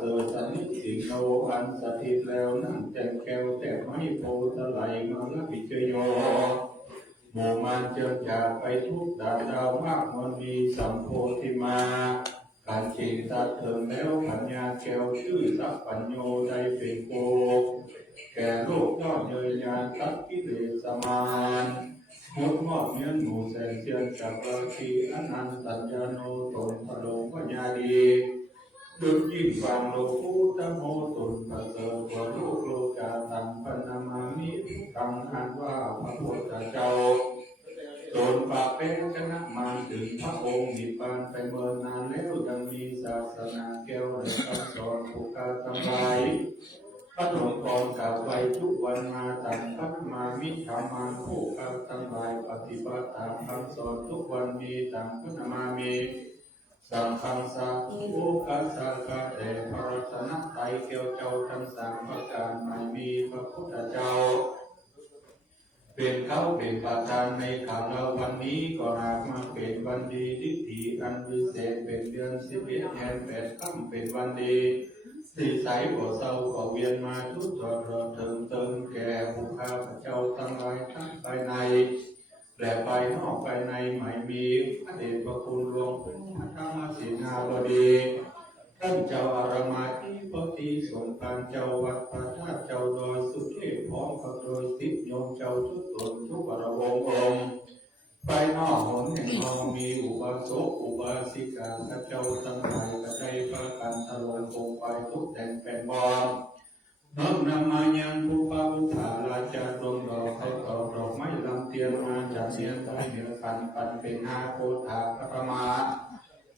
สันนิสิงโนอันสถิตแล้วนั่งแต่แก้วแต่ไม้โพตะไหลมาลปิจโยหมู่มารเจิดจากไปทุกด่านดาวมากมันมีสัมโพธิมาการจิตตัดเถิงแล้วปัญญาแก้วชื่อสัพปัญโยได้เป็นโกแก่โลกยอดเยินยานตัดกิเลสมานงดงอดเนื้อหนูแสนเจียนจักรทีอนันตัญญาโนตนพโลปัญญาดีดุจยิ่งฟังโลกุตโมตุนพระเสริฐวโลกโลกาตังปนามามิตังอันว่าพระพุทธเจ้าตนปากเป็นคณะมารถึงพระองค์นิพพานไปเมื่อนานแล้วยังมีศาสนาแก้วและคำสอนผู้กาทั้งหลายพระหลวงพ่อกล่าวไว้ทุกวันมาตังพระมามิธรรมาผู้กาทั้งหลายปฏิบัติตามคำสอนทุกวันมีตังพระมามิสังฆังสาธุกัสสะกะแต่พระรัตนตรัยเกี่ยวเจ้าทั้งสามประการไม่มีพระพุทธเจ้าเป็นเขาเป็นประธานในข่าวเราวันนี้ก็หากมาเป็นวันดีทิฏฐิอันวิเศษเป็นเดือน11 แห่ง 8 ค่ำเป็นวันดีที่ใสบ่เศร้าก็เวียนมาทุกทอดรอเติมเติมแก่ผู้ข้าพระเจ้าทั้งหลายทั้งภายในและภายนอกภายในไม่มีพระเดชพระคุณหลวงพ่อธรรมศินาบดีท่านเจ้าอารมาธิปติสงฆ์การเจ้าวัดพระธาตุเจ้าดอยสุเทพพร้อมกับโดยศิษย์โยมเจ้าทุกตนทุกวรวงศ์องค์ภายนอกหนแห่งเรามีอุบาสกอุบาสิกาพระเจ้าทั้งหลายกระจายประกันตลอดคงไปทุกแต่งเป็นบอนน้อมนำมายังผู้ปาวุธาราชาดวงดอกเขาต่อดอกไม้ลำเตียนมาจากเสียงใต้เหนือกันปันเป็นนาโคถาพระมา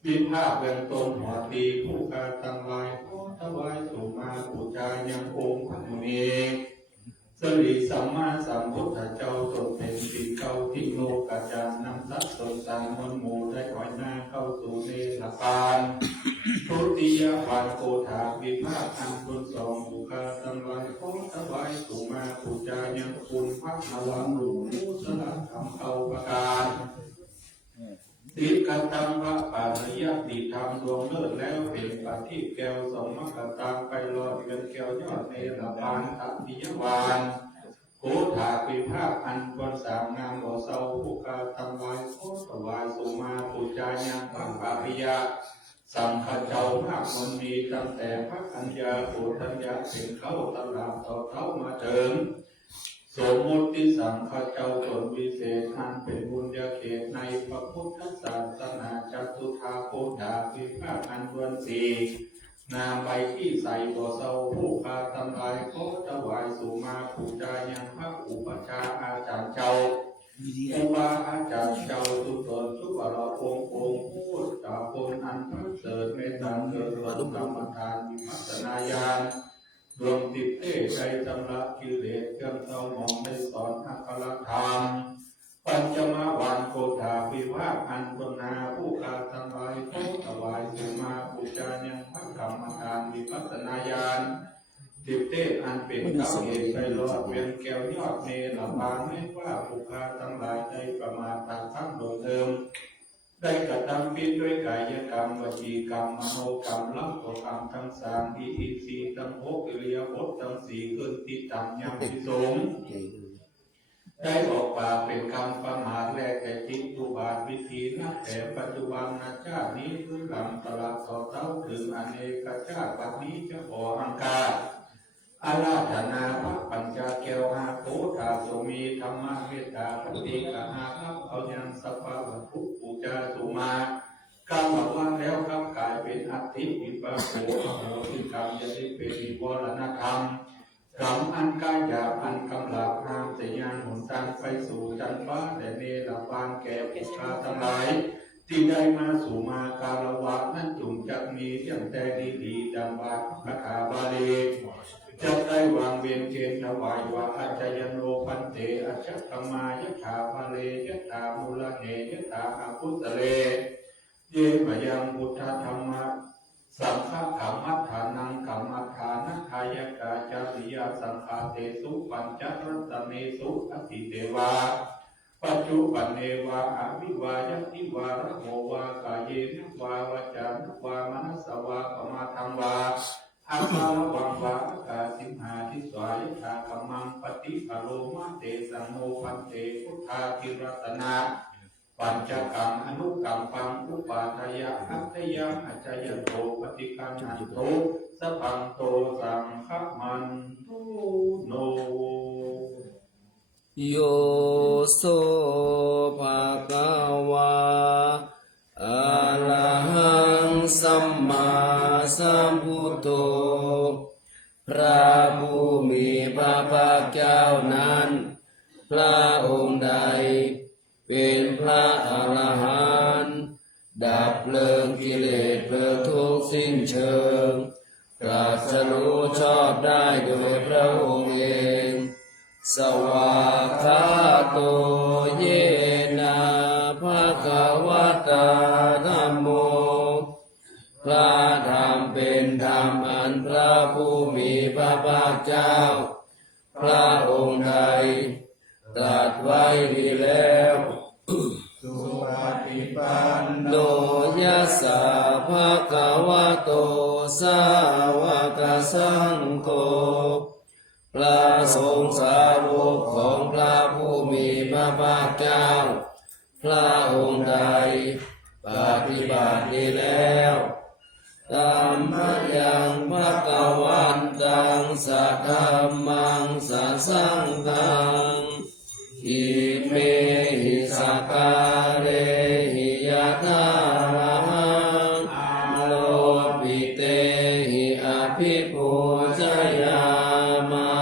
วิภาคเบื้องต้นหัวตีผู้กาตั้งลายขอถวายสู่มาบูชายังองค์พระมุนีสริสัมมาสัมพุทธเจ้าตนเป็นสิ่งเก่าที่โลกาจารนำสัตว์สดสารมนหมู่ได้ถอยหน้าเข้าสู่เนรปานทุติยภาโกธาวิภาคอันคุณสองผู้กาตั้งลายขอถวายสู่มาบูชายังคุณพระนวังหลวงสละคำเอาประการติกตังพระปาริยติธรรมดวงเลิศแล้วเป็นปฏิแก้วสมมกตังไปรอดเงินแก้วยอดในระบานทัพพิยวานโคถาวิภาคอันควรสามงามบ่เศร้าผู้กาทั้งหลายขอถวายสุมาปูชายังพระปาริยะสังฆเจ้ามากมันมีตั้งแต่พระอัญญาปุถัญญาเป็นเขาตลาดต่อเขามาถึงสมมติสังฆเจ้าตนวิเศษอันเป็นบุญญาเขตในพระพุทธศาสนาจัตุธาโคดาวิภาคอันดวนสีนามใบที่ใส่บ่เศร้าผู้คาทำลายขอถวายสู่มาปูชายังพระอุปชาอาจารย์เจ้าอุบาอาจารย์เจ้าทุกตนทุกวรองค์พูดตาคนอันประเสริฐเมตตาเกิดผลกรรมฐานวิปัสสนาญาณดวงจิตเท่ใจชำระกิเลสเครื่องเศร้าหมองได้สอนอัครธรรมปัญจมาวันโคถาวิภาคอันคุณนาผู้กาทั้งหลายขอถวายสุมาบูชายังพระกรรมฐานวิปัสสนาญาณจิตเท่อันเป็นเก้าเหตุไปรอดเวียนแก้วยอดเนรบางไม่ว่าผู้กาทั้งหลายได้ประมาทตัดทั้งโดยเดิมได้กระทำผิดด้วยกายกรรมวจีกรรมมโนกรรมลักขกรรมทั้งสามอิทิสีทั้งหกอิริยาบถทั้งสี่ขึ้นติดตามยังพิสงได้ออกปากเป็นคำประมาทแลกแต่จิตตุบาทวิธีนักแต่ปัจจุบันนาชาตินี้คือหลังตลาดต่อเต้าถึงอเนกชาติบัดนี้จะขออังกาอาราธนาพระปัญจแก้วหาโคธาโสมีธรรมะเมตตาปฏิกหาครับเอายังสัพพะวัตถุปูชาสุมากรรมวันแล้วครับกลายเป็นอัตถิวิปัสโสอโหสิกรรมยติเป็นวิวรณธรรมกรรมอันกายหยาบอันกำลับห้ามแต่ยานหนทางไปสู่จันทร์ฟ้าแต่เนรบางแก่ผู้ข้าทั้งหลายที่ได้มาสู่มาการวะนั้นจุงจะมีเรื่องแต่ดีๆดังบาทคาถาบาลีจะได้วางเวียนเกณฑ์ถวายว่าอาจยโนพันเตอัจฉรมายะถาภะเลยะถามูลเหยะถาอาคุตเลเยมยังพุทธธรรมะสังฆขมัฏฐานังขมัฏฐานะทายกาจาริยสังฆาเตสุปัญจรัตเนสุอติเตวาปัจจุปันเนวาอวิวายติวาระโมวากายเนวาวาจานวามนัสวาปมาทังวา อาคาระวังวาอากาสิมหาทิสวายตากัมมังปฏิปโลมาเตสังโมพันเตพุทธาภิรัตนาปัญจกังอนุกัมปังอุปาทายะอัตตยังอัจจยโตปฏิกังนันโตสัพพังโตสังฆมันโตโนโยโสภะคะวาอะระหังสัมมาสัมพุทโธพระผู้มีพระภาคเจ้านั้นพระองค์ใดเป็นพระอรหันต์ดับเพลิงกิเลสเพลิงทุกข์สิ้นเชิงตรัสรู้ชอบได้โดยพระองค์เองสวากขาโตเยนะภะคะวะตาธัมโมพระธรรมเป็นธรรมอันพระผู้มีพระภาคเจ้าพระองค์ใดตรัสไว้ดีแล้วสุปฏิปันโน โนยัสสะภะคะวะโตสาวกสังโฆพระสงฆ์สาวกของพระผู้มีพระภาคเจ้าพระองค์ใดปฏิบัติดีแล้วตามมะยังภะคะวันตังสัทธัมมังสัสสังฆังอิเมหิสักการะหิยะถาหังโลภิเตหิอภิปูชยามะ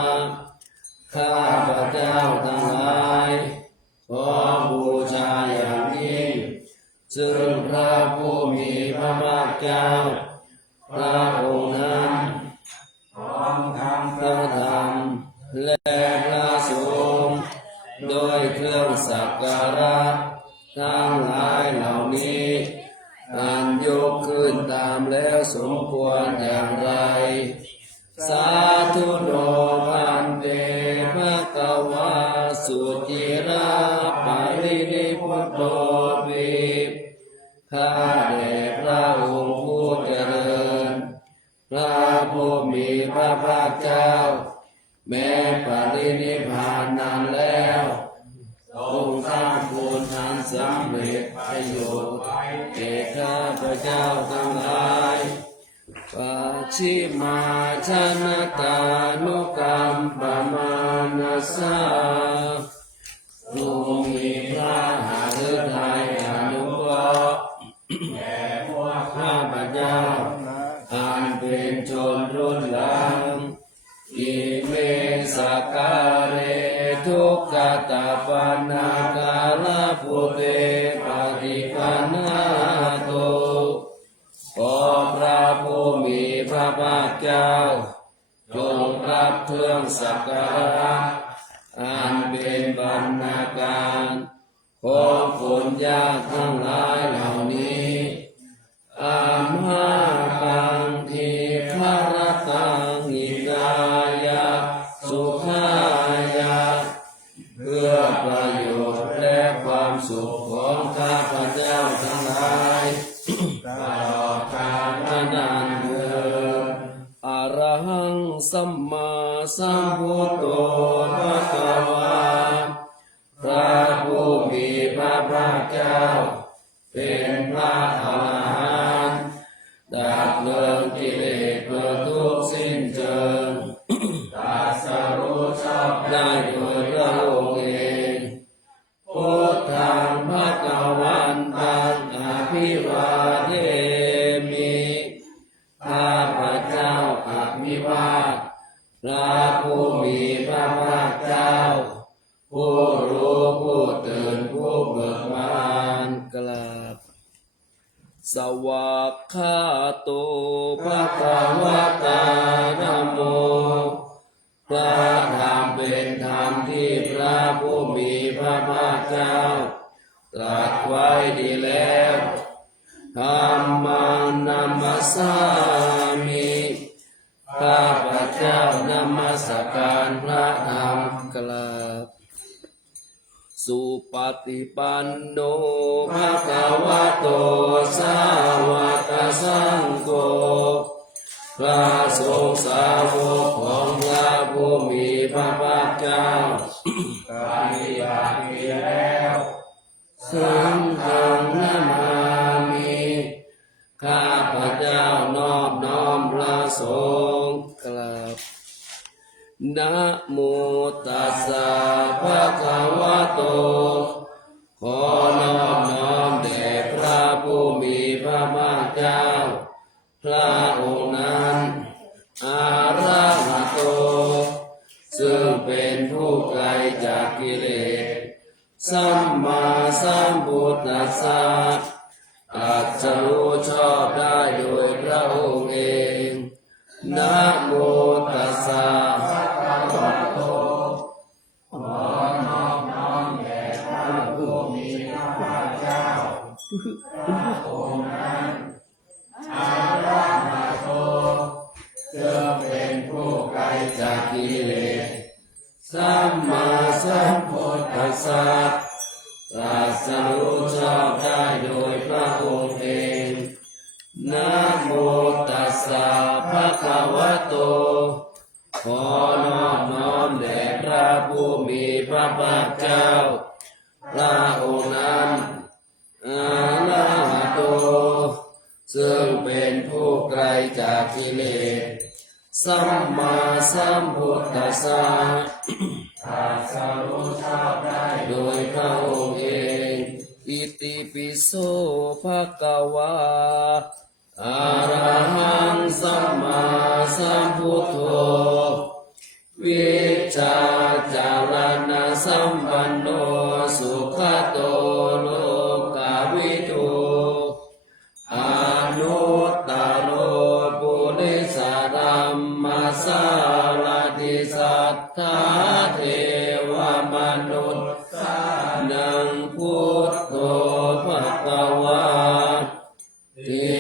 ข้าพเจ้าทั้งหลายขอบูชาอย่างยิ่งซึ่งพระผู้มีพระภาคเจ้าพระองค์นั้นพร้อมทั้งพระธรรมและพระสงฆ์โดยเครื่องสักการะทั้งหลายเหล่านี้อันยกขึ้นตามแล้วสมควรอย่างไรสาธุโนพันเตภะคะวะสุจิราปารินิพุตโตปิข้าแต่พระองค์ผู้เจริญพระผู้มีพระภาคเจ้าแม้ปรินิพพานนานแล้วทรงสร้างบุญนั้นสำเร็จประโยชน์แก่ข้าพเจ้าทั้งหลายปัจฉิมาชนะตานุกรรมปมานัสสะทรงมีพระหฤทัยอนุเคราะห์แก่พวกข้าพเจ้าอันเป็นชนรุ่นหลังอิเมสการะทุกขตาปนาคาลปุเตปฏิปันนาโตขอพระผู้มีพระภาคเจ้าจงรับเครื่องสักการะอันเป็นบรรณาการของคนยากทั้งหลายเหล่านี้อามากังทีฆารตังหิกายะสุขายะเพื่อประโยชน์และความสุขของข้าพเจ้าทั้งหลายตลอดกาลนานเถิดอะระหังสัมมาสัมพุทโธภะคะวาพระผู้มีพระภาคเจ้าเป็นพระอรหันต์ดับเพลิงกิเลสเพลิงทุกข์สิ้นเชิงตรัสรู้ชอบได้โดยพระองค์เองพุทธังภะคะวันตังอภิวาเทมิข้าพเจ้าอภิวาทพระผู้มีพระภาคเจ้าผู้รู้ผู้ตื่นผู้เบิกบานกราบสวากขาโตภะคะวะตาธัมโมพระธรรมเป็นธรรมที่พระผู้มีพระภาคเจ้าตรัสไว้ดีแล้วธัมมังนัมมัสสามิข้าพเจ้านมัสการพระธรรมกราบสุปฏิปันโนภะคะวะโตสาวกสังโฆ พระสงฆ์สาวกของพระผู้มีพระภาคเจ้าปฏิบัติดีแล้วสังฆังนามามิข้าพเจ้านอบน้อมพระสงฆ์กราบนะโมตัสสะภะคะวะโตขอนอบน้อมแด่พระผู้มีพระภาคเจ้าพระองค์นั้นอาระหะโตซึ่งเป็นผู้ไกลจากกิเลสสัมมาสัมพุทธัสสะตรัสรู้ชอบได้โดยพระองค์เองนะโมตัสสะภะคะวะโตขอนอบน้อมแด่พระผู้มีพระภาคเจ้าพระองค์นั้นอาระหะโตซึ่งเป็นผู้ไกลจากกิเลสสัมมาสัมพุทธัสสะตรัสรู้ชอบได้โดยพระองค์เองนะโมตัสสะภะคะวะโตขอนอบน้อมแด่พระผู้มีพระภาคเจ้าพระองค์นั้นอาระหะโตซึ่งเป็นผู้ไกลจากกิเลสสัมมาสัมพุทธัสสะตรัสรู้ชอบได้โดยพระองค์เองอิติปิโสภะคะวะอะระหังสัมมาสัมพุทโธวิชชาจารณะสัมปันโนสุขโตโลกวิทูอนุตตโรปุริสรัมมาสาลติสัทธาเทวมนุษย์นังพุทโธภควาติ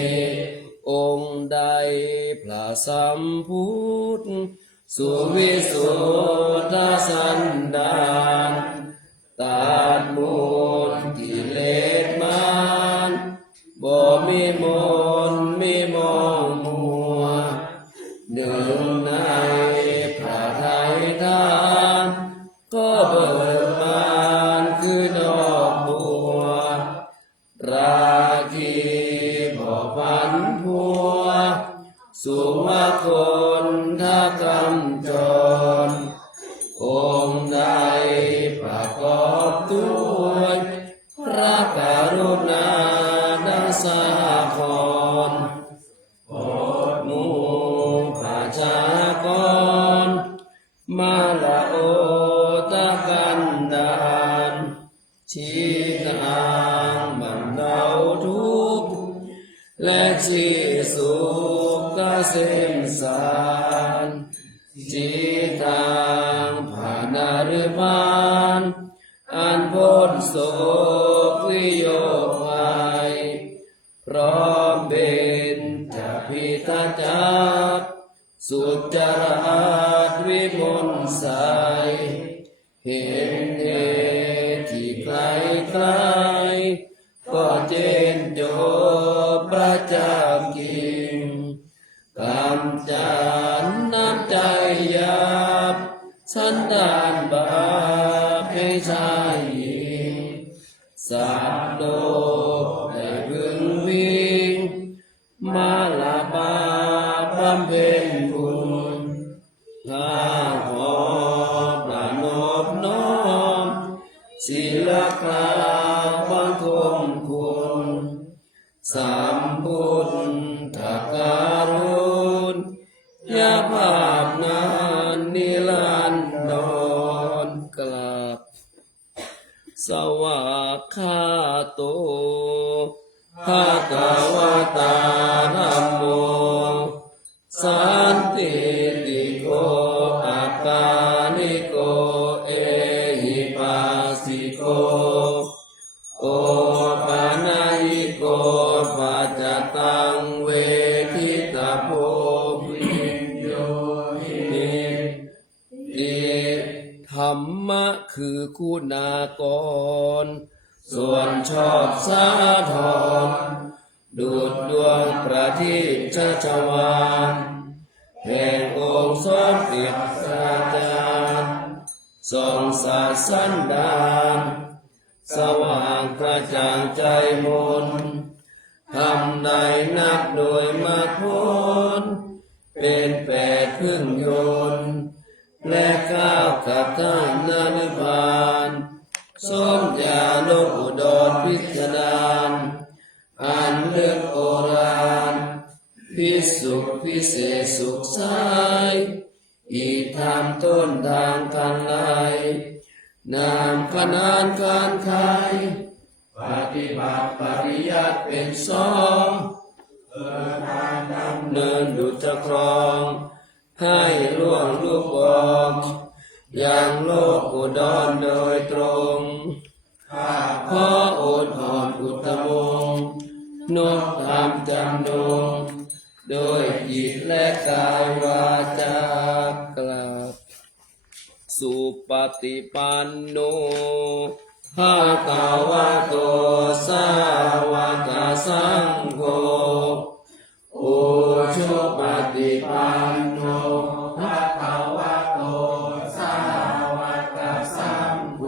องค์ใดพระสัมพุทธสุวิสุทธสันดานตัดมูลกิเลสมารบ่มีมนมีมองมัวหนึ่งในพระทัยทานก็เบิกบานคือดอกบัวราคีบ่พันพัวสุวะคนทกรรมจรองค์ใดประกอบด้วยพระกรุณาดังสาครโปรดหมู่ประชากรมาละโอตะกันดานชี้ทางบรรเทาทุกข์และชี้สุขเกษมสารชี้ทางผ่านนรพานอันพ้นโศกวิโยคภัยพร้อมเป็นจะพิทาจักสุจราชวิมลใสเห็นเหตุที่ไกลไกลก็เจนโจบประจักษ์จริงกำจัดน้ำใจหยาบสันดานบาปให้ชายหญิงสัตว์โลกได้พึงวิ่งมาละบาปบำเพ็ญบุญข้าขอประนอบน้อมศีลกราบบังคมคุณสัมพุทธการุณยาภาพนานนิรันดรกราบสวากขาโตภะคะวะตาธัมโมสันติติโกอัปปานิโกเอหิปัสสิโกโอปานายิโกปัจจตังเวทิตาโพวิญโยหิติธรรมะคือคุณากรส่วนชอบสาธรดุจดวงประทีปชัชวาล แห่งองค์สมเด็จพระอาจารย์ทรงศาสดานสว่างกระจ่างใจมนทำใดนับโดยมรรคผลเป็นแปดพึ่งโยนต์และก้าวกับท่านนิพพานสมญาณอุดรพิสดารอันเลิศโอฬารพิสุขพิเศษสุขสายอีกทางต้นทางกันไหลนามขนานการขายปฏิบัติปริยัติเป็นสองทางดำเนินดุจครองให้ล่วงลูกบอกอย่างโลกอุดรโดยตรงขอโอดอ่อนอุตมงนกธรรมจำนงโดยจิตและกายวาจากราบสุปฏิปันโนภะคะวะโตสาวกสังโฆโอชุปฏิปันโนภะคะวะโตสาวกสังโฆ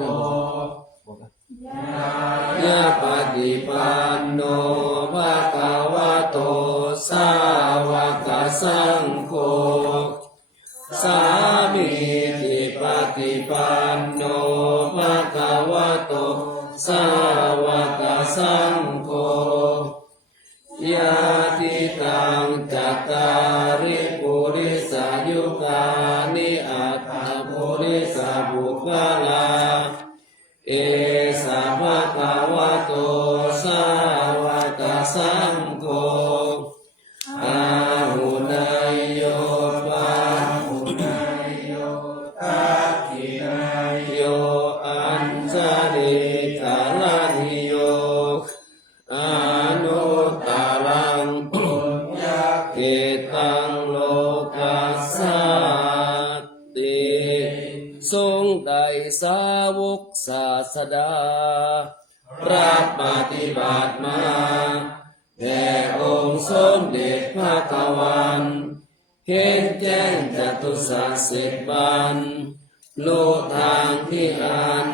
ยะปฏิปันโนภะคะวะโตสาวกสังโฆสามีจิปฏิปันโนภะคะวะโตสาวกสังโฆยะติตังจัตตาริปุริสายุคานิอัตถปุริสาบุคลาเอสะภะคะวะโตสาวกสังโฆอาหุนายโยปาหุนายโยทักขินายโยอัญชลิกาลานิโยอนุตตรังปุญญเกตังโลกัสสติทรงได้สาวกศาสดารับปฏิบัติมาแด่องค์สมเด็จพระกวันเห็นแจ้งจตุสัจสิบบันรู้ทางที่อัน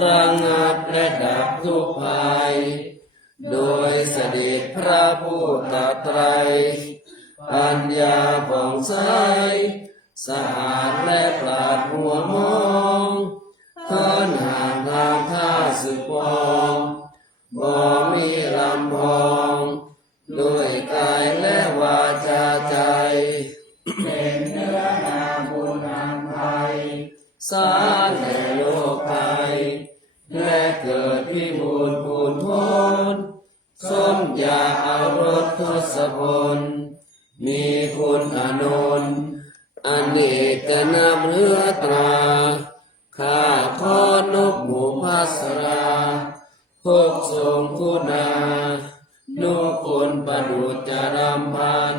ระงับและดับทุกภัยโดยเสด็จพระพุทธไตรปัญญาผ่องใสสะอาดและปราดหัวมองค้นหาทางข้าศึกปองบ่มีลำพองด้วยกายและวาจาใจเป็นเนื้อนาบุญอันไทยสารแห่งโลกไทยและเกิดพิบูลพูนพ้นสมญาเอารสทศพลมีคุณอานนท์อเนกนามเรือตราข้าขอนกหมู่พัสราพกทรงคุณานุคุณประดุจจารำพัน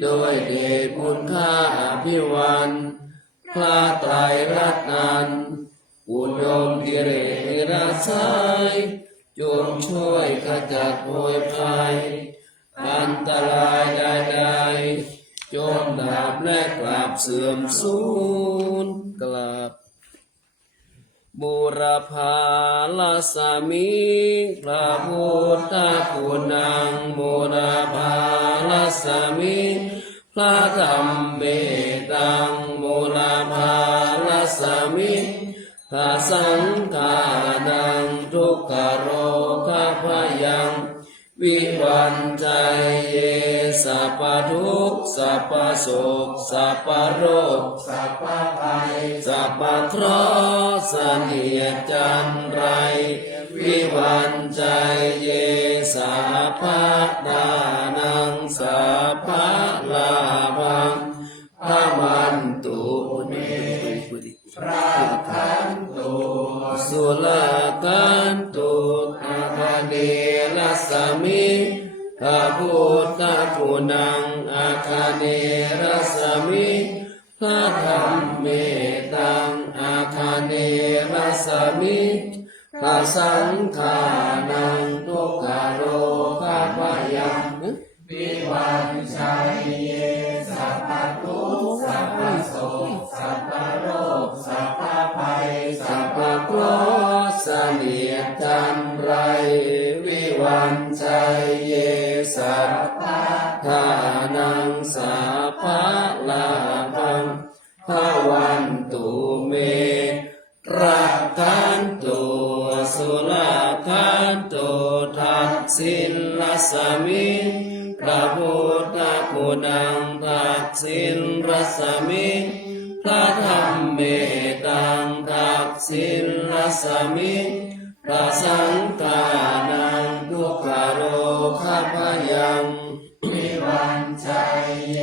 โดยเดชคุณค่าอภิวันพระไตรรัตน์อุดมกิเลสราชัยจงช่วยขจัดโพยภัยอันตรายใดๆจงดับและกลับเสื่อมสูญกลับบูรพาลสามิพระพุทธคุณังบูรพาลสามิพระธรรมเมตังบูรพาลสามิพระสังฆานังทุกขโรคพยังวิวันใจเยสัพพทุกข์สัพพโศกสัพพโรคสัพพภัยสัพพเคราะห์เสนียดจันไรวิวันใจเยสัพพทานังสัพพลาภังพระมันตุเนพระคันตุสุลกันตุอาคาเนลัสสมิพระพุทธคุณังอาคาเนรัสสมิพระธรรมเมตังอาคาเนรัสสมิพระสังฆานังทุกขโรคพยังวิวันชัยเยสัพพ ภะลาภังภวันตุเมรักขันตุสุราคันตุทักษิณรัสมิงพระพุทธคุณังทักษิณรัสมิงพระธรรมเมตังทักษิณรัสมิงพระสังฆานังทุกขโรคพยังวิวันชัยเย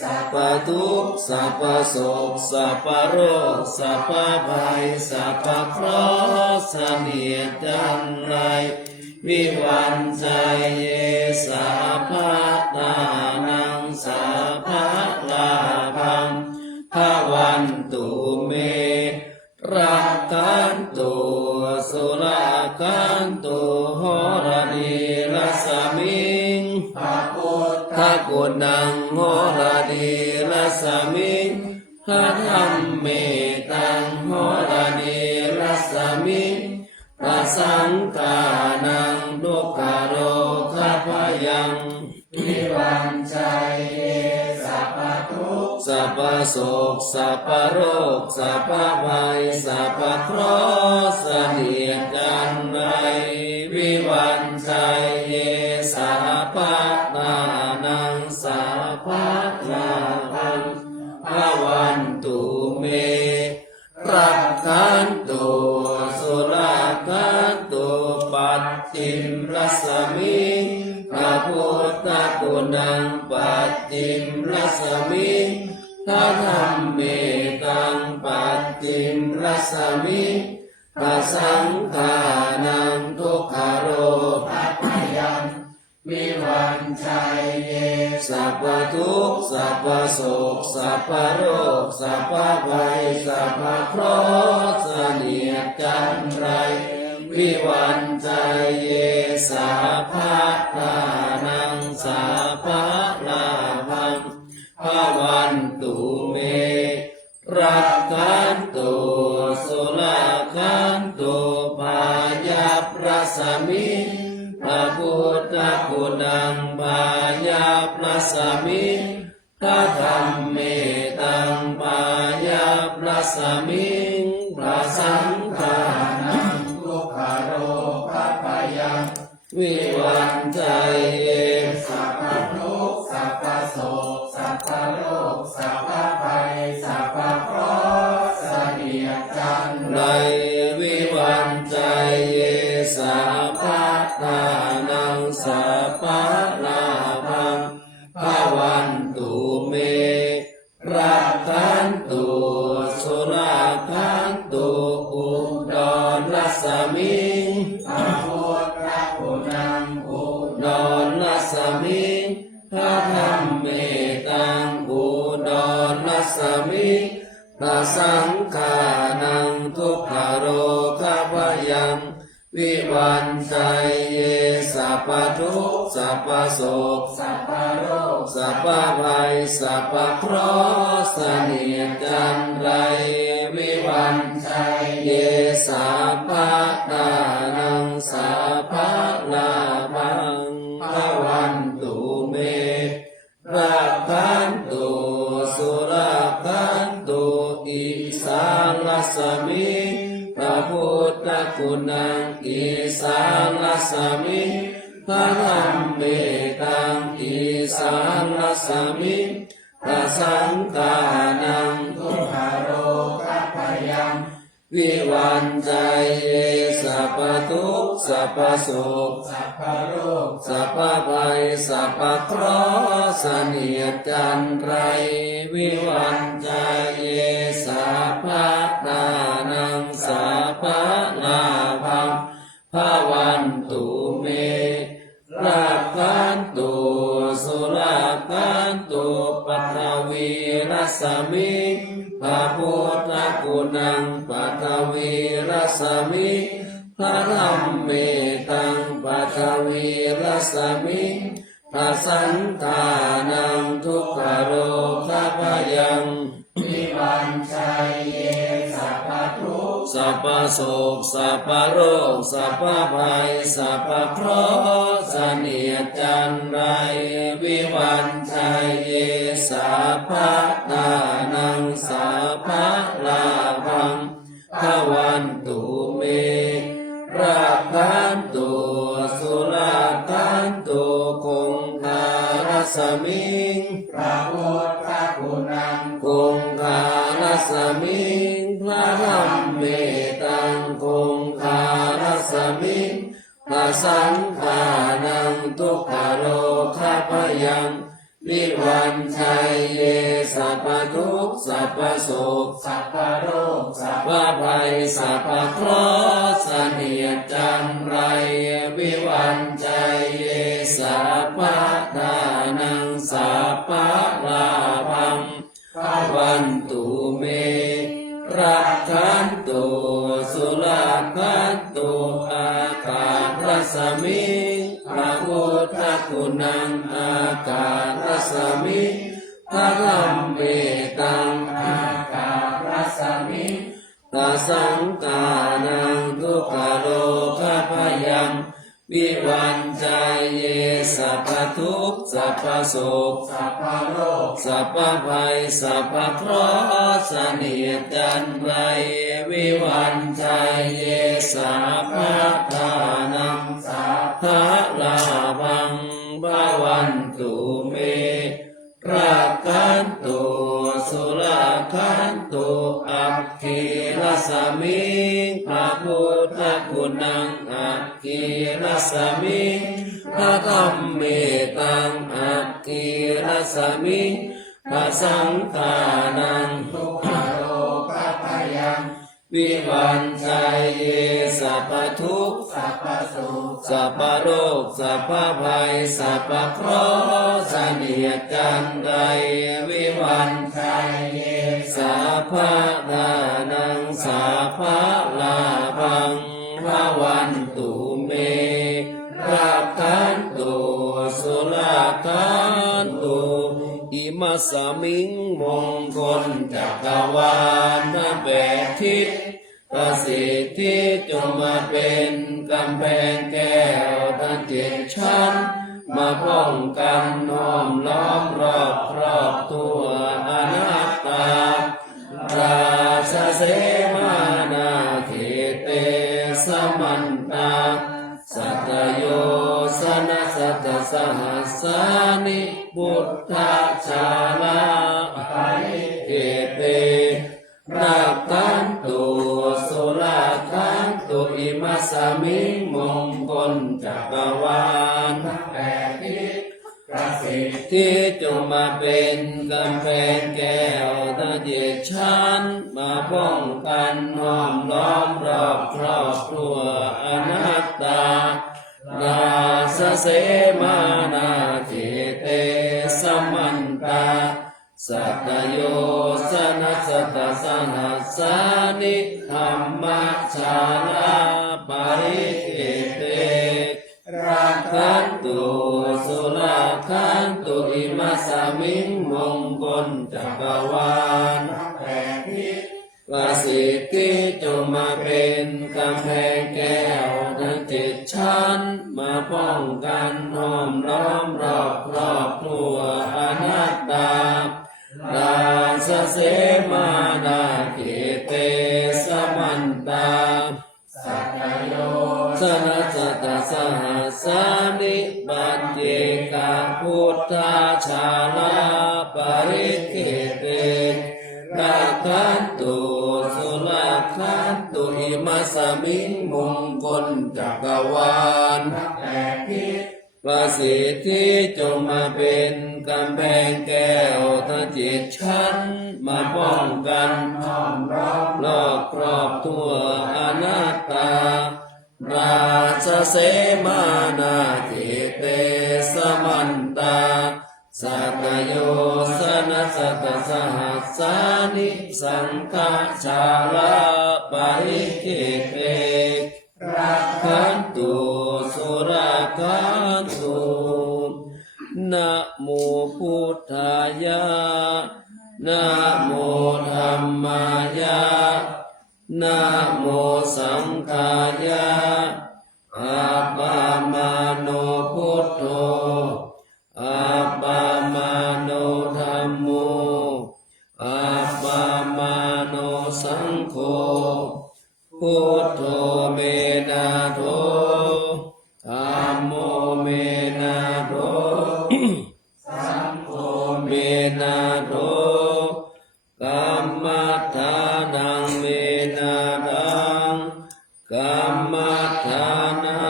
สัพพทุกข์สัพพโศกสัพพโรคสัพพภัยสัพพเคราะห์เสนียดจันไรวิวันชัยเยสัพพทานังสัพพลาภังภวันตุเมรักขันตุสุราคันตุโหรดีรัสมิงพระพุทธกุณังโหรดีรัสมิงพระธรรมเมตังโหรดีรัสมิงพระสังฆานังทุกขโรคพยังวิวันชัยเยสัพพทุกข์สัพพโศกสัพพโรคสัพพภัยสัพพเคราะห์เสนียดจันไรวิวันชัยเยสัพพทานังสัพพลาภังภวันตุเมรักขันตุสุราคันตุปัตติมรัสมิงพระพุทธคุณังปัตติมรัสมิงพระธรรมเมตังปัตติมรัสมิงพระสังฆานังทุกขโรคพยังวิวันชัยเยสัพพทุกข์สัพพโศกสัพพโรคสัพพภัยสัพพเคราะห์เสนียดจันไรวิวันชัยเยสัพพทานังสัพพลาภังภวันตุเมรักขันตุสุราคันตุปายาปรัสมิงพระพุทธคุณังปายาปรัสมิงพระธรรมเมตังปายาปรัสมิงพระสังฆานังทุกขโรคพยังวิวันชัยเยสัพพทุกข์สัพพโศกสัพพโรคสัพพภัยสัพพเคราะห์เสนียดจันไรวิวันชัยเยสัพพทานังสัพพลาภังภวันตุเมรักขันตุสุราคันตุอุดรรัสมิงพระพุทธคุณังอุดรรัสมิงพระธรรมเมตังอุดรรัสมิงพระสังฆานังทุกขโรคพยังวิวันชัยเยสัพพทุกข์สัพพโศกสัพพโรคสัพพภัยสัพพเคราะห์เสนียดจันไรวิวันชัยเยสัพพทานังสัพพลาภังภวันตุเมรักขันตุสุราคันตุอิสารัสมิงพระพุทธคุณังอิสารัสมิงพระธรรมเมตังอิสารัสมิงพระสังฆานังทุกขโรคพยัง วิวันใจเยสัพพทุกข์สัพพโศกสัพพโรคสัพพภัยสัพพเคราะห์เสนียดจันไรวิวันใจเยสัพพทานังสัพพลาภังภวันตุเมรักขันตุสุราคันตุปัทวีรัสมิพระพุทธคุณังปัทวีรัสมิพระธรรมเมตังปัทวีรัสมิพระสังฆานังทุกขโรคพยังวิวันชัยเยสัพพทุกข์สัพพโศกสัพพโรคสัพพภัยสัพพเคราะห์เสนียดจันไรวิวันชัยเยสัพ พะทานังสาภะลาภังภวันตุเมราคันตุสุราคันตุคงคารสมิงพระพุทธคุณังคงคารสมิงพระธรรมเมตังคงคารสมิงพระสังฆานังทุกขโรคะพยังวิวันชัยเยสัพพทุกข์สัพพโศกสัพพโรคสัพพภัยสัพพเคราะห์เสนียดจันไรวิวันชัยเยสัพพทานังสัพพลาภังภวันตุเมรักขันตุสุราคันตุอาคารัสมิงพระพุทธคุณังอาคารัสมิงพระธรรมเมตังอาคารัสมิงพระสังฆานังทุกขโรคะพยังวิวันชัยเยสัพพทุกข์สัพพโศกสัพพโรคสัพพภัยสัพพเคราะห์เสนียดจันไรวิวันชัยเยสัพพทานังสัพพลาภังภวันตุเมรักขันตุสุราคันตุอัคคีรสมิงพระพุทธคุณังอัคคีรสมิงพระธรรมเมตังอัคคีรสมิงพระสังฆานังทุกขโรคะพยังวิวันชัยเยสัพพทุกข์สัพพโศกสัพพโรคสัพพภัยสัพพเคราะห์เสนียดจันไรวิวันชัยเยสัพพทานังสัพพลาภังภวันตุเมรักขันตุสุราคันตุอิมัสสมิงมงคลจักรวาลแปดทิศประสิทธิจงมาเป็นกำแพงแก้วทั้งเจ็ดชั้นมาป้องกันน้อมล้อมรอบครอบตัวอนัตตาราชเสมานาเขเตสมันตาสัตโยสนะสัตสหัสสานิพุทธชาลาภริเขเตรักขันตุสุราคันตุอิมัสสมิงมงคลจักรวาลแปดทิศประสิทธิจงมาเป็นกำแพงแก้วทั้งเจ็ดชั้นมาป้องกันห้อมล้อมรอบครอบครัวอนัตตาราชเสมานาเขเตสมันตาสัตโยสนะสัตสหัสสานิธรรมชาลาปริเขเตรักขันตุสุราคันตุอิมัสสมิงมงคลจักรวาลแปดทิศประสิทธิจงมาเป็นกำแพงแก้วทั้งเจ็ดชั้นมาป้องกันห้อมล้อมรอบครอบครัวอนัตตาราชเสมานาเขเตสมันตาสัตโยสนะสัตสหัสสานิปัจเจกพุทธชาลาปริเขเตรักขันตุสุราคันตุอิมัสสมิงมงคลจักรวาลแปดทิศประสิทธิจงมาเป็นกำแพงแก้วทั้งเจ็ดชั้นมาป้องกันห้อมรอบครอบทั่วอนัตตาราชเสมานาเขเตสมันตาสัตโยสนะสัตสหัสสานิสังฆชาลาปริเขเตรักขันตุสุราคันตุนะโมพุทธายะนะโมธัมมายะนะโมสังฆายะอาปามาโนพุทโธอาปามาโนธัมโม อัปปมาโนสังโฆพุทโธเมนะโธธัมโมเมนะโธสังโฆเมนะโธกัมมัฏฐานังเมนะทังกัมมัฏฐานะ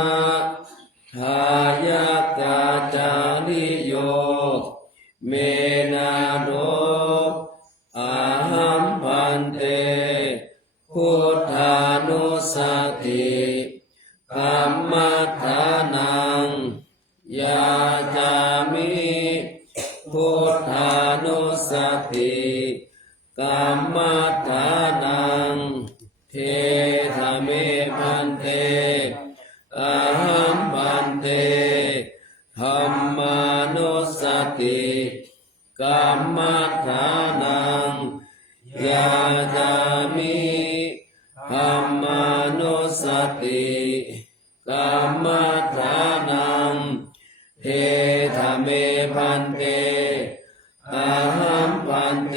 ทายกาจาริโยเมนะโธอาหัมพันเตพุทธานุสติกัมมัฏฐานังยาจามิพุทธานุสติกัมมัฏฐานังเทธะเมพันเตอาหัมพันเตธัมมานุสติกัมมัฏฐานังยาจามิธัมมานุสติกัมมัฏฐานังเทธะเมพันเตอาหัมพันเต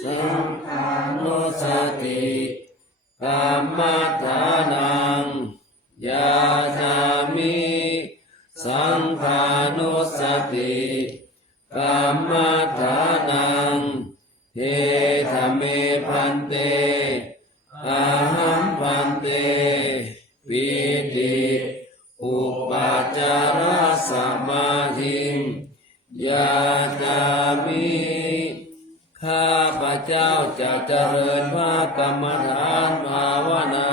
สังฆานุสติกัมมัฏฐานังยาจามิสังฆานุสติกัมมัฏฐานังเทธะเมพันเตอาหัมพันเตปิติอุปาจาระสมาธิยาจามิข้าพระเจ้าจะเจริญพระกรรมฐานภาวนา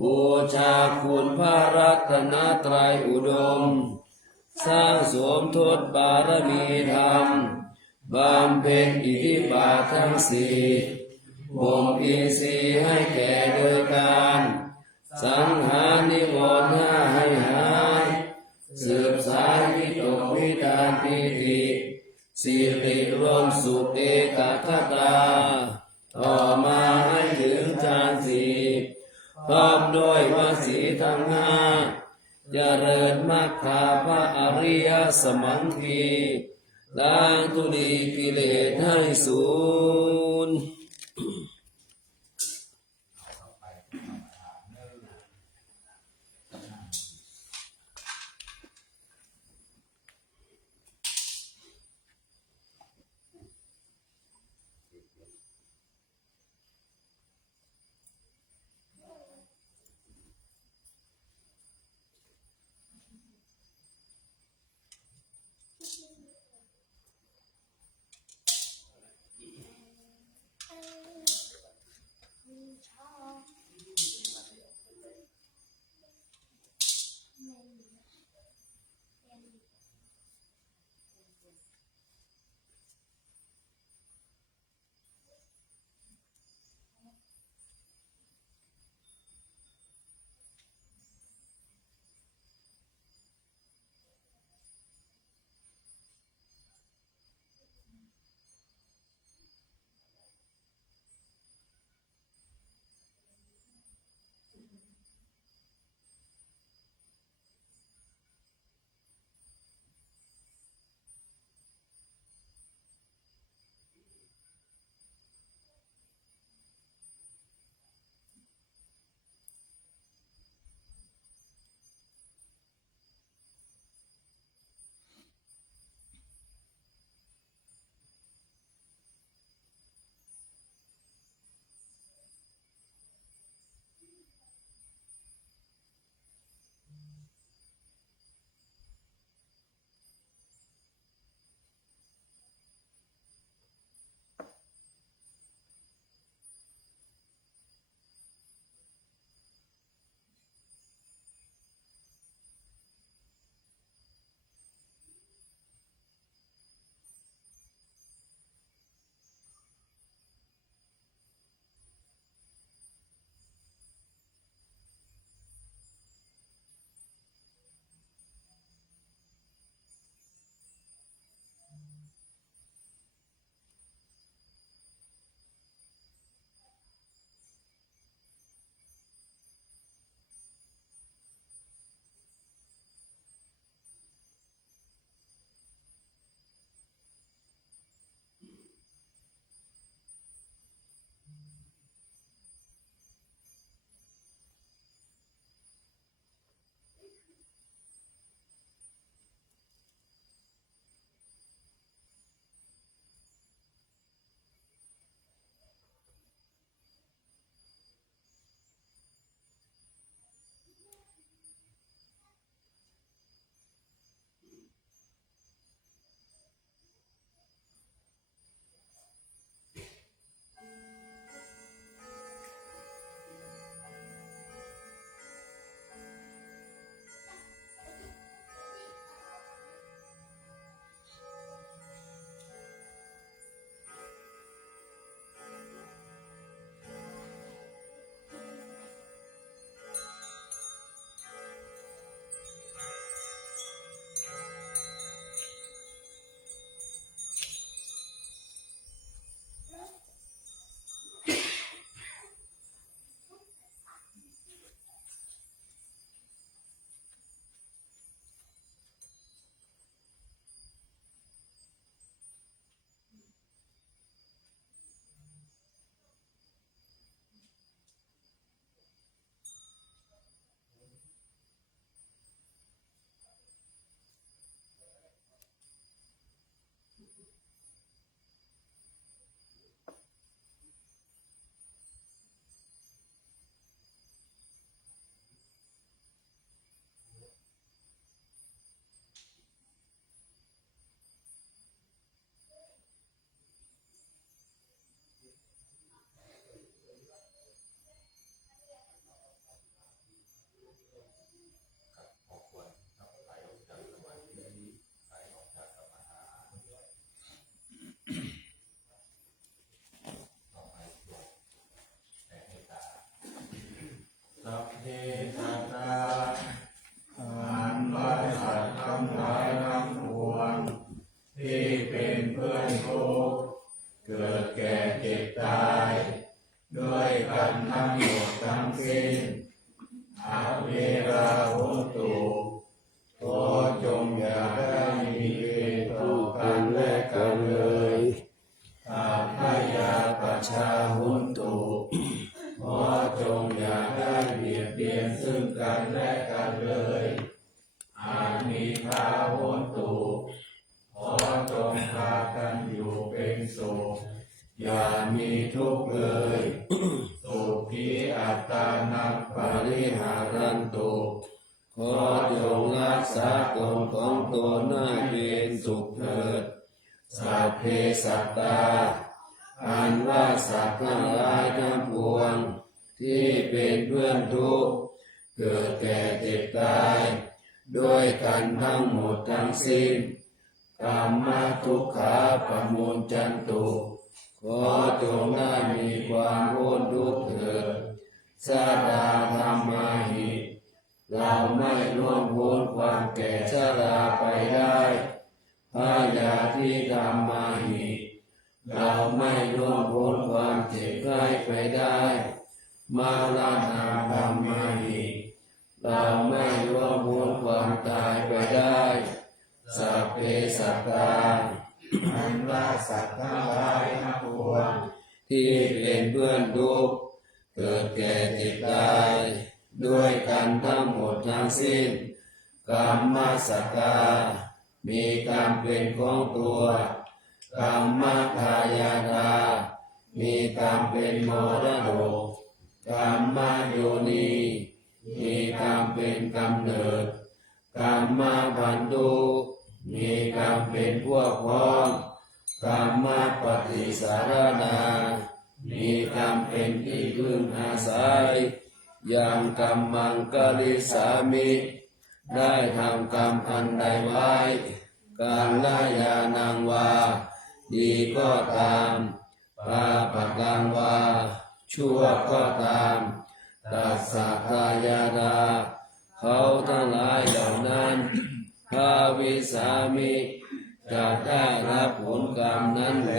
บูชาคุณพระรัตนตรัยอุดมสร้างสมทศบารมีธรรมบำเพ็ญอิทธิบาททั้งสี่บ่มอินทรีย์ให้แก่โดยการสังหารนิวรณ์ให้หายสืบสายวิตกวิจารปิติสิริรวมสุขเอกคตาต่อมาให้ถึงฌานสี่พร้อมด้วยวสีทั้งห้าเจริญมรรคพระอริยสมังคีล้างทุลีกิเลสให้สูญ ตายด้วยกันทั้งหมดทั้งสิ้นอเวราหุตุขอจงอย่าได้มีเวรต่อกันและกันเลยอาพยาปัชชาหุตุขอจงอย่าได้เบียดเบียนซึ่งกันและกันเลยอานิพาหุตุขอจงพากันอยู่เป็นสุขอย่ามีทุกข์เลยสุขีอัตตานังปริหารันตุขอจงรักษาตนของตนให้เป็นสุขเถิดสัพเพสัตตาอันว่าสัตว์ทั้งหลายทั้งปวงที่เป็นเพื่อนทุกข์เกิดแก่เจ็บตายด้วยกันทั้งหมดทั้งสิ้นกามมาทุกขาปะมูลจันตุขอจงได้มีความพ้นทุกข์เถิดสาดาธรรมาหิเราไม่ล่วงพ้นความแก่ชราไปได้พยาธิธรรมาหิเราไม่ล่วงพ้นความเจ็บไข้ไปได้มาลานาธรรมาหิเราไม่ล่วงพ้นความตายไปได้สัพเพสัตตาอันว่าสัตว์ทั้งหลายทั้งปวงที่เป็นเพื่อนทุกข์เกิดแก่เจ็บตายด้วยกันทั้งหมดทั้งสิ้นกามมาสกามีกรรมเป็นของตัวกามมาทายาทามีกรรมเป็นมรดกกามมาโยนีมีกรรมเป็นกำเนิดกามมาพันธุมีกรรมเป็นพวกพ้องกามมาปฏิสารนามีกรรมเป็นที่พึ่งอาศัยอย่างกรรมังกลิสามิได้ทำกรรมอันใดไว้การลายานังวาดีก็ตามปาปะกังวาชั่วก็ตามตัสสะทายาดาเขาทั้งหลายเหล่านั้นภาวิสามิจะได้รับผลกรรมนั้นแล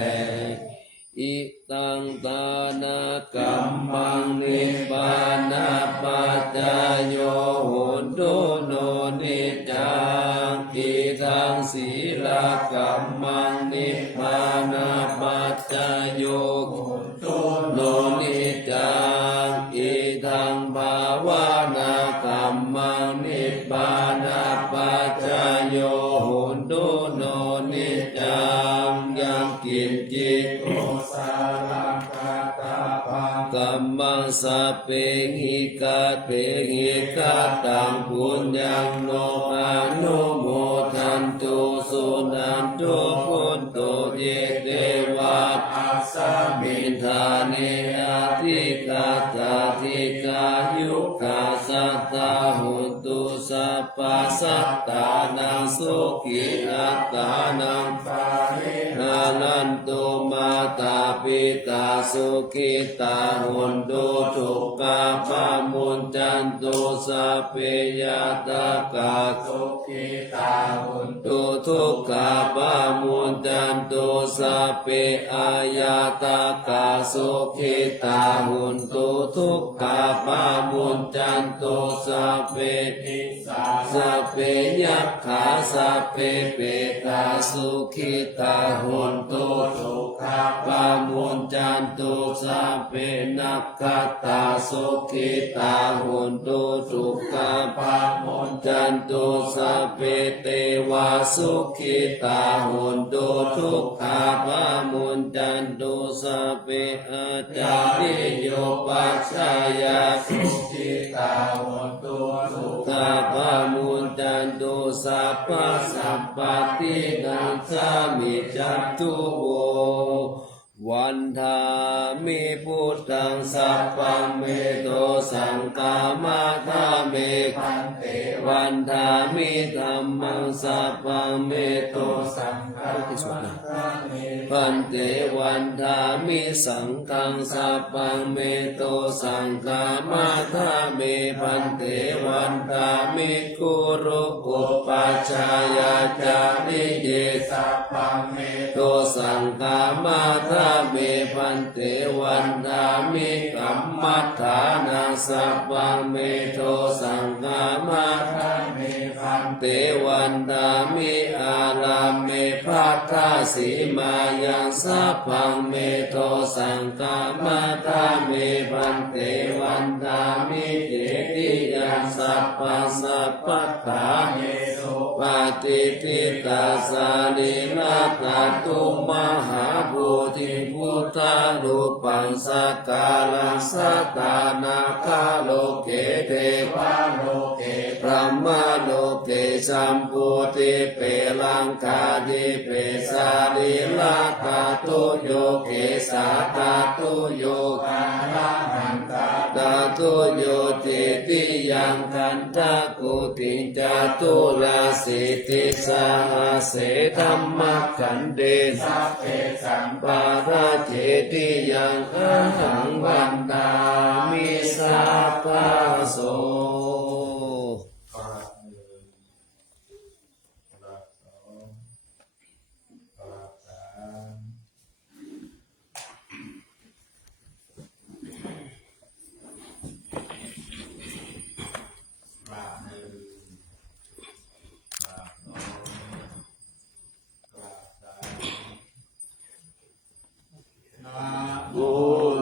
อิตังตานากัมมังนิพพานาปัจจายโยโหตุโนนิจจังอิทังศีลกัมมังนิพพานาปัจจายโยโหตุโนนิจจังอิทังภาวนากัมมังนิพพานาปัจจายโยโหตุโนนิจจังยังกินจิตกัมมังสัพเพหิกาเตหิกาตังปุญญังโนอนุโมทันตุสุนันตุพุทโธเยเตวะอัสสมิทาเนอาทิกาตาทิกายุกาสัตตาหุตุสัพพสัตตานังสุขิอัตตานังปารินานันตุมาตาปิตาสุขิตาหุนตุทุกขะปะมุญจันตุสัพเพยตากาสุขิตาหุนตุทุกขะปะมุญจันตุสัพเพอายตากาสุขิตาหุนตุทุกขะปะมุญจันตุสัพเพทิสาสัพเพยัคขาสัพเพเปตาสุขิตาหุนตุทุกขะปะมุญจันตุสัพเพนัคขตาสุขิตาหุนตุทุกขะปะมุญจันตุสัพเพเตวาสุขิตาหุนตุทุกขะปะมุญจันตุสัพเพอาจาริโยปัสสายาสุขิตาหุนตุทุกขะปะมุญจันตุสัพพะสัพพตินังสามิจัตตุโววันธามิพุทธังสัพพังเมโตสังฆามาธาเมพันเตวันธามิธัมมังสัพพังเมโตสังฆามาธาเม พันเตวันทามิสังฆังสัพพังเมโตสังฆามาทาเมพันเตวันทามิคุรุอุปัชฌายาจาริเยสัพพังเมโตสังฆามาทาเมพันเตวันทามิกัมมัฏฐานาสัพพังเมโตสังฆามาทาเมพันเตวันทามิอาลาเมภัทธาสีมายังสัพพังเมโตสังฆามาทาเมพันเตวันทามิเจติยังสัพพังสัพพัทธาเยโสปฏิทิตาสานินาตตุมหาภูติพุทธานุปังสักกาลังสัตตานาคาโลเกเทวาโลเกพระมโลเกสัมพุติเปลังกาดิเปสาลิลาตาตุโยเกสาตาตุโยกาลังหันตาตาตุโยติติยังกันทากุติจาตุลาสิติสาเสธรรมขันเดสัพเพสัมปาราเจติยังหังวันตามิสัพพะโสกราบหนึ่งกราบสองกราบสามกราบหนึ่งกราบสองกราบสามนะโม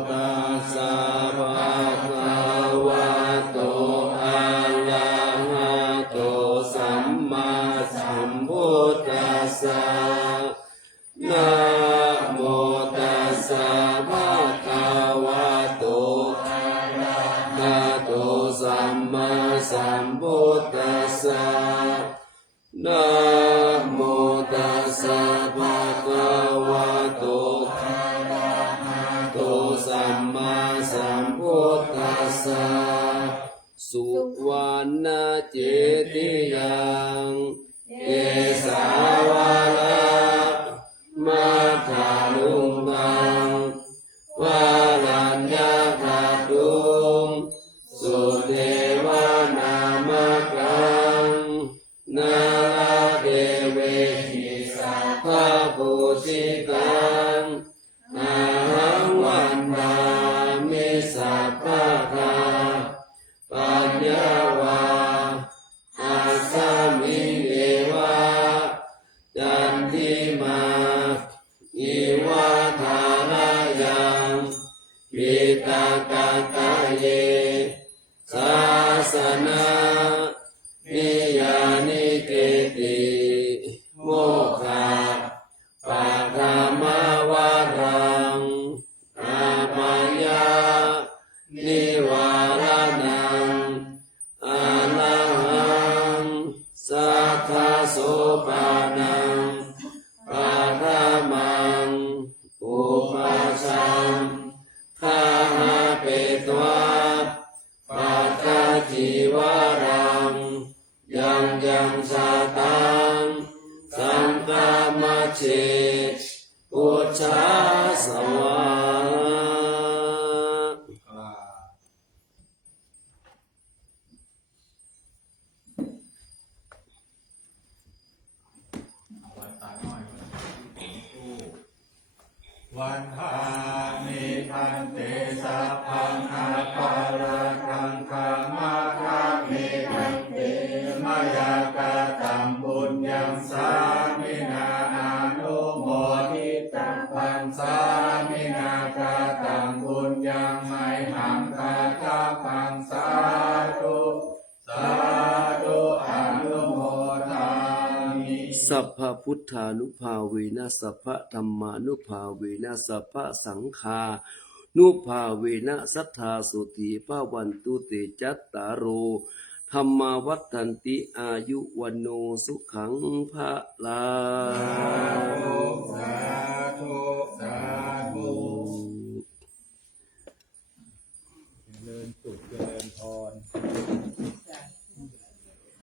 ตัสสะภะคะวะโตอะระหะโตสัมมาสัมพุทธัสสะนะโมตัสสะภะคะวะโตอะระหะโตสัมมาสัมพุทธัสสะนะโมตัสสะภะคะวะโตอะระหะโตสัมมาสัมพุทธัสสะสุวรรณเจติยังเอสาวาลามาถาลุงกังวาลัญญาคาตุงสุเทวานามกังนาลาเดเวหิสัพพะปุสิกังอาหังวันทามิสัพพะทาปัญญาวาอาสามิเอวะจันทิมาอิวะทารายังปิตากาตาเยสาสนานิยานิเกติโมฆะปะธรรมวารังอาปายานิวารานังอาลังสัทธาโสปานังปะธรรมังอุปัชฌังคาหาเปตวาปัจจจิวารังยังชาตังสังฆามัชเชอุชฌาสวะ วันทามิพันเตสัพพังอาปาราคังคามาคามิพันเตมายากาตัมบุญยังสามินาอานุโมทิตังปันสามินากาตัมบุญยังไมหังคาตาปังสาธุสาธุอนุโมทามิ สัพพะพุทธานุภาเวนะสัพพะธัมมานุภาเวนะสัพพะสังฆานุภาเวนะสัทธาสุติภาวันตุเตจัตตารโอธรรมาวัฏันติอายุวันโนสุขังภะลา สาธุสาธุ เจริญสุข